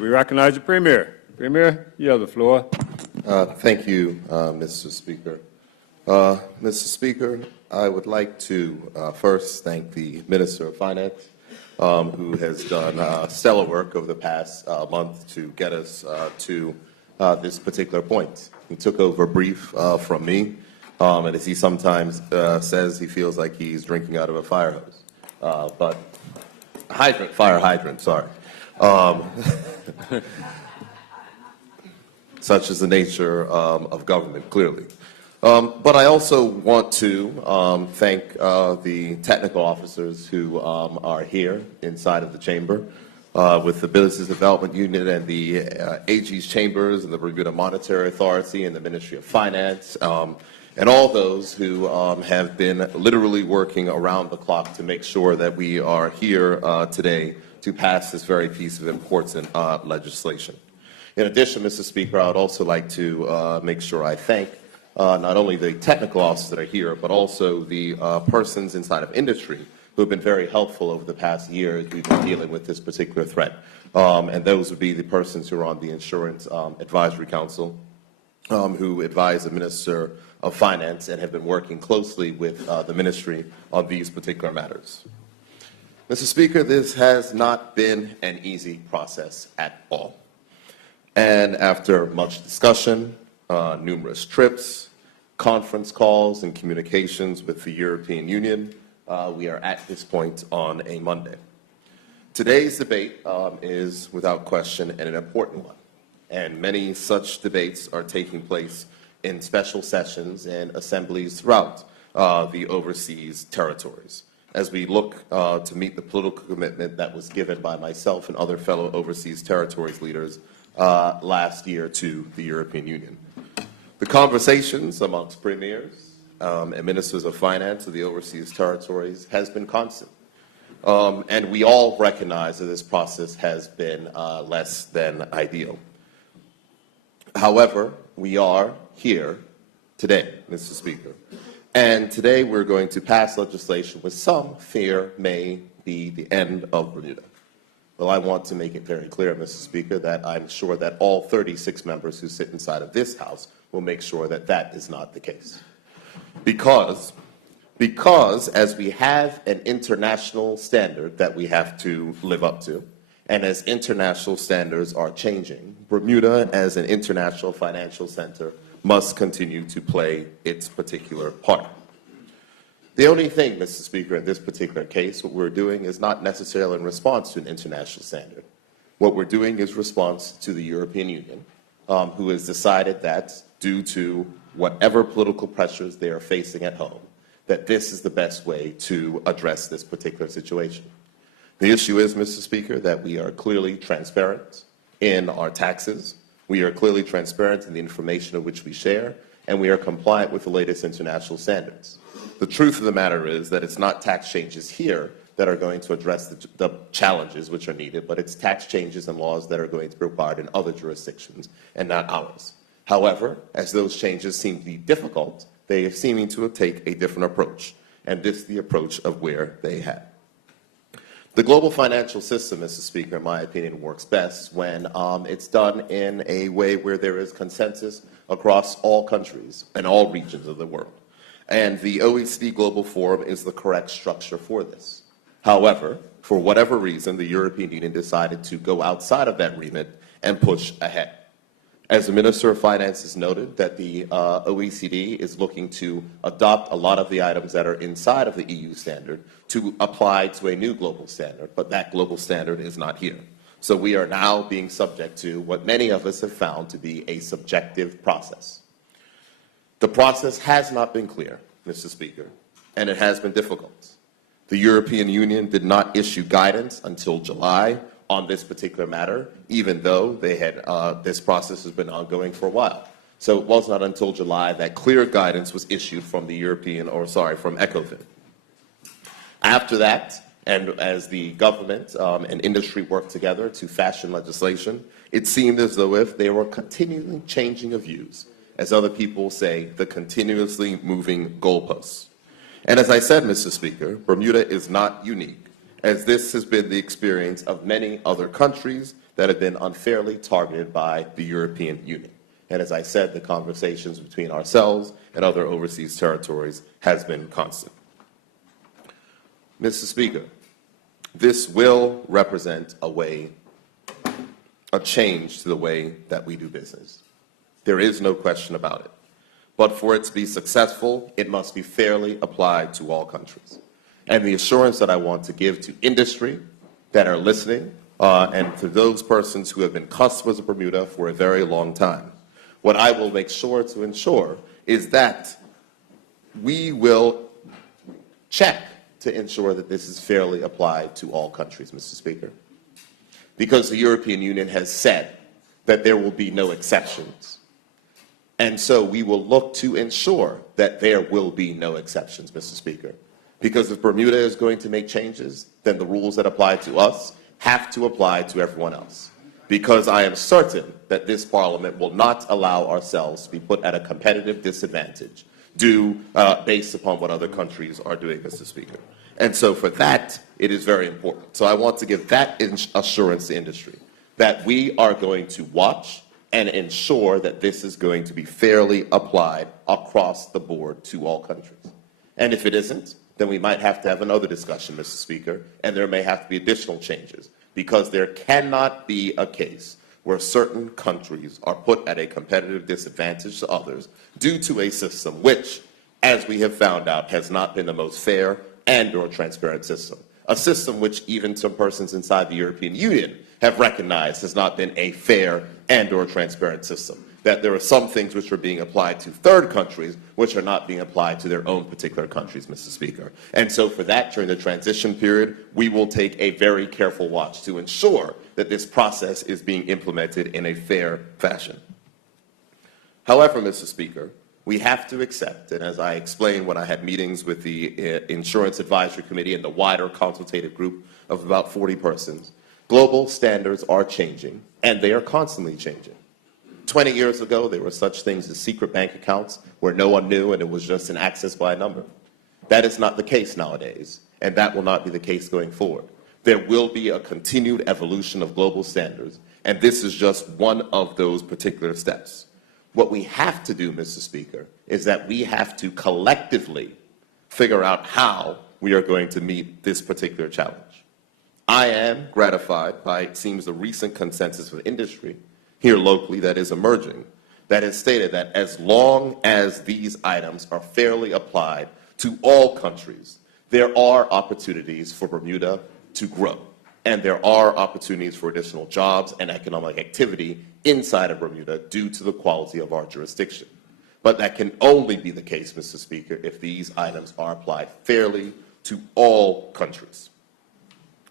We recognize the Premier. Premier, you have the floor. Thank you, Mr. Speaker. Mr. Speaker, I would like to first thank the Minister of Finance, who has done stellar work over the past month to get us to this particular point. He took over a brief from me, and as he sometimes says, he feels like he's drinking out of a fire hose. But fire hydrant, sorry. Such is the nature of government, clearly. But I also want to thank the technical officers who are here inside of the chamber with the Business Development Unit and the AG's chambers and the Bermuda Monetary Authority and the Ministry of Finance, and all those who have been literally working around the clock to make sure that we are here today to pass this very piece of important legislation. In addition, Mr. Speaker, I would also like to make sure I thank not only the technical officers that are here, but also the persons inside of industry who have been very helpful over the past year as we've been dealing with this particular threat. And those would be the persons who are on the Insurance Advisory Council, who advise the Minister of Finance and have been working closely with the ministry on these particular matters. Mr. Speaker, this has not been an easy process at all. And after much discussion, numerous trips, conference calls, and communications with the European Union, we are at this point on a Monday. Today's debate is, without question, an important one. And many such debates are taking place in special sessions and assemblies throughout the overseas territories, as we look to meet the political commitment that was given by myself and other fellow overseas territories leaders last year to the European Union. The conversations amongst premiers and ministers of finance of the overseas territories has been constant. And we all recognize that this process has been less than ideal. However, we are here today, Mr. Speaker. And today we're going to pass legislation which some fear may be the end of Bermuda. Well, I want to make it very clear, Mr. Speaker, that I'm sure that all 36 members who sit inside of this House will make sure that that is not the case. Because as we have an international standard that we have to live up to, and as international standards are changing, Bermuda as an international financial center must continue to play its particular part. The only thing, Mr. Speaker, in this particular case, what we're doing is not necessarily in response to an international standard. What we're doing is response to the European Union, who has decided that due to whatever political pressures they are facing at home, that this is the best way to address this particular situation. The issue is, Mr. Speaker, that we are clearly transparent in our taxes, we are clearly transparent in the information of which we share, and we are compliant with the latest international standards. The truth of the matter is that it's not tax changes here that are going to address the challenges which are needed, but it's tax changes and laws that are going to be required in other jurisdictions and not ours. However, as those changes seem to be difficult, they are seeming to take a different approach, and this is the approach of where they have. The global financial system, Mr. Speaker, in my opinion, works best when it's done in a way where there is consensus across all countries and all regions of the world. And the OECD Global Forum is the correct structure for this. However, for whatever reason, the European Union decided to go outside of that remit and push ahead. As the Minister of Finance has noted, that the OECD is looking to adopt a lot of the items that are inside of the EU standard to apply to a new global standard, but that global standard is not here. So we are now being subject to what many of us have found to be a subjective process. The process has not been clear, Mr. Speaker, and it has been difficult. The European Union did not issue guidance until July on this particular matter, even though they had this process has been ongoing for a while. So it was not until July that clear guidance was issued from the from ECOFIN. After that, and as the government and industry worked together to fashion legislation, it seemed as though if they were continually changing of views, as other people say, the continuously moving goalposts. And as I said, Mr. Speaker, Bermuda is not unique, as this has been the experience of many other countries, that have been unfairly targeted by the European Union. And as I said, the conversations between ourselves and other overseas territories has been constant. Mr. Speaker, this will represent a change to the way that we do business. There is no question about it. But for it to be successful, it must be fairly applied to all countries. And the assurance that I want to give to industry that are listening, and to those persons who have been customers of Bermuda for a very long time, what I will make sure to ensure is that we will check to ensure that this is fairly applied to all countries, Mr. Speaker. Because the European Union has said that there will be no exceptions. And so we will look to ensure that there will be no exceptions, Mr. Speaker. Because if Bermuda is going to make changes, then the rules that apply to us have to apply to everyone else. Because I am certain that this Parliament will not allow ourselves to be put at a competitive disadvantage based upon what other countries are doing, Mr. Speaker. And so for that, it is very important. So I want to give that assurance to industry, that we are going to watch and ensure that this is going to be fairly applied across the board to all countries. And if it isn't, then we might have to have another discussion, Mr. Speaker, and there may have to be additional changes, because there cannot be a case where certain countries are put at a competitive disadvantage to others due to a system which, as we have found out, has not been the most fair and/or transparent system. A system which even some persons inside the European Union have recognized has not been a fair and/or transparent system. That there are some things which are being applied to third countries which are not being applied to their own particular countries, Mr. Speaker. And so for that, during the transition period, we will take a very careful watch to ensure that this process is being implemented in a fair fashion. However, Mr. Speaker, we have to accept, and as I explained when I had meetings with the Insurance Advisory Committee and the wider consultative group of about 40 persons, global standards are changing, and they are constantly changing. 20 years ago, there were such things as secret bank accounts where no one knew and it was just an access by a number. That is not the case nowadays, and that will not be the case going forward. There will be a continued evolution of global standards, and this is just one of those particular steps. What we have to do, Mr. Speaker, is that we have to collectively figure out how we are going to meet this particular challenge. I am gratified by, it seems, the recent consensus of industry here locally that is emerging, that has stated that as long as these items are fairly applied to all countries, there are opportunities for Bermuda to grow. And there are opportunities for additional jobs and economic activity inside of Bermuda due to the quality of our jurisdiction. But that can only be the case, Mr. Speaker, if these items are applied fairly to all countries.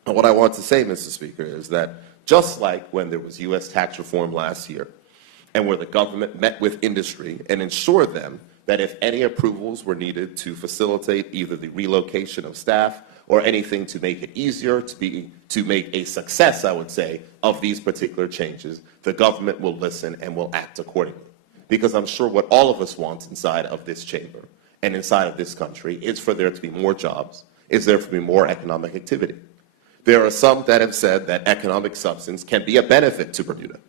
And what I want to say, Mr. Speaker, is that just like when there was U.S. tax reform last year, and where the government met with industry and ensured them that if any approvals were needed to facilitate either the relocation of staff or anything to make it easier to make a success, I would say, of these particular changes, the government will listen and will act accordingly. Because I'm sure what all of us want inside of this chamber and inside of this country is for there to be more jobs, is there to be more economic activity. There are some that have said that economic substance can be a benefit to Bermuda.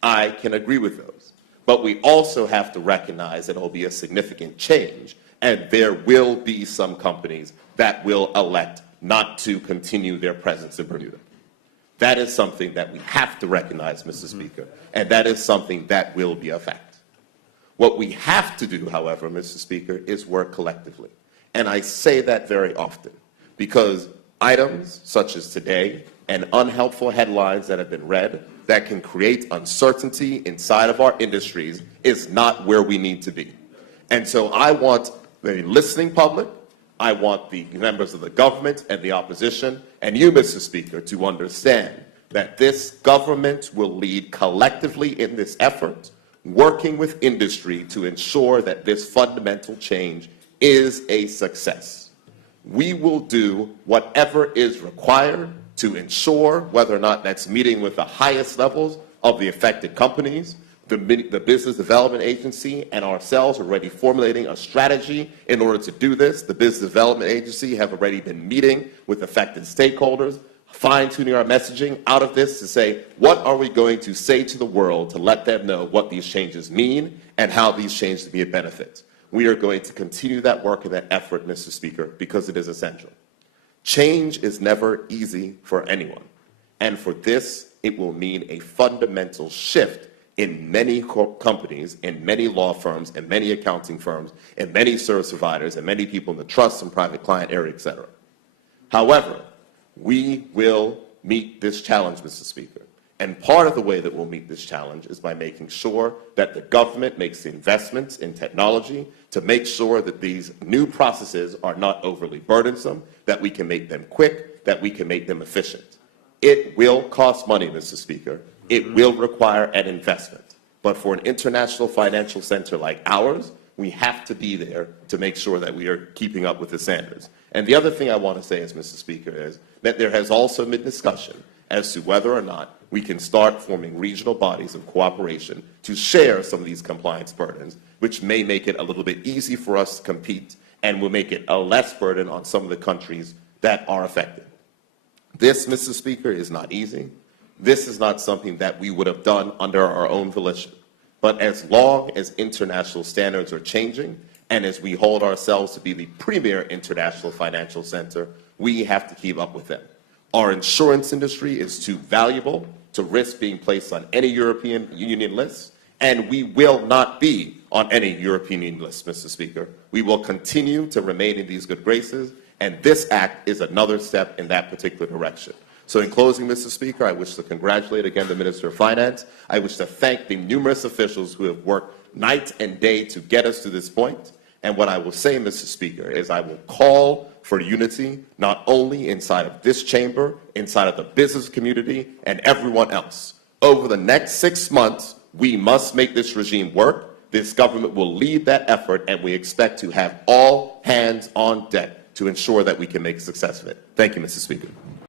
I can agree with those. But we also have to recognize that it will be a significant change, and there will be some companies that will elect not to continue their presence in Bermuda. That is something that we have to recognize, Mr. Speaker, and that is something that will be a fact. What we have to do, however, Mr. Speaker, is work collectively. And I say that very often because items such as today and unhelpful headlines that have been read that can create uncertainty inside of our industries is not where we need to be. And so I want the listening public, I want the members of the government and the opposition, and you, Mr. Speaker, to understand that this government will lead collectively in this effort, working with industry to ensure that this fundamental change is a success. We will do whatever is required to ensure, whether or not that's meeting with the highest levels of the affected companies, the Business Development Agency and ourselves are already formulating a strategy in order to do this. The Business Development Agency have already been meeting with affected stakeholders, fine-tuning our messaging out of this to say, what are we going to say to the world to let them know what these changes mean and how these changes can be a benefit? We are going to continue that work and that effort, Mr. Speaker, because it is essential. Change is never easy for anyone. And for this, it will mean a fundamental shift in many companies, in many law firms, in many accounting firms, in many service providers, and many people in the trust and private client area, et cetera. However, we will meet this challenge, Mr. Speaker. And part of the way that we'll meet this challenge is by making sure that the government makes the investments in technology to make sure that these new processes are not overly burdensome, that we can make them quick, that we can make them efficient. It will cost money, Mr. Speaker. It will require an investment. But for an international financial center like ours, we have to be there to make sure that we are keeping up with the standards. And the other thing I want to say is, Mr. Speaker, is that there has also been discussion as to whether or not we can start forming regional bodies of cooperation to share some of these compliance burdens, which may make it a little bit easy for us to compete and will make it a less burden on some of the countries that are affected. This, Mr. Speaker, is not easy. This is not something that we would have done under our own volition. But as long as international standards are changing, and as we hold ourselves to be the premier international financial center, we have to keep up with them. Our insurance industry is too valuable to risk being placed on any European Union list, and we will not be on any European Union list, Mr. Speaker. We will continue to remain in these good graces, and this act is another step in that particular direction. So in closing, Mr. Speaker, I wish to congratulate again the Minister of Finance. I wish to thank the numerous officials who have worked night and day to get us to this point. And what I will say, Mr. Speaker, is I will call for unity, not only inside of this chamber, inside of the business community, and everyone else. Over the next 6 months, we must make this regime work. This government will lead that effort, and we expect to have all hands on deck to ensure that we can make a success of it. Thank you, Mr. Speaker.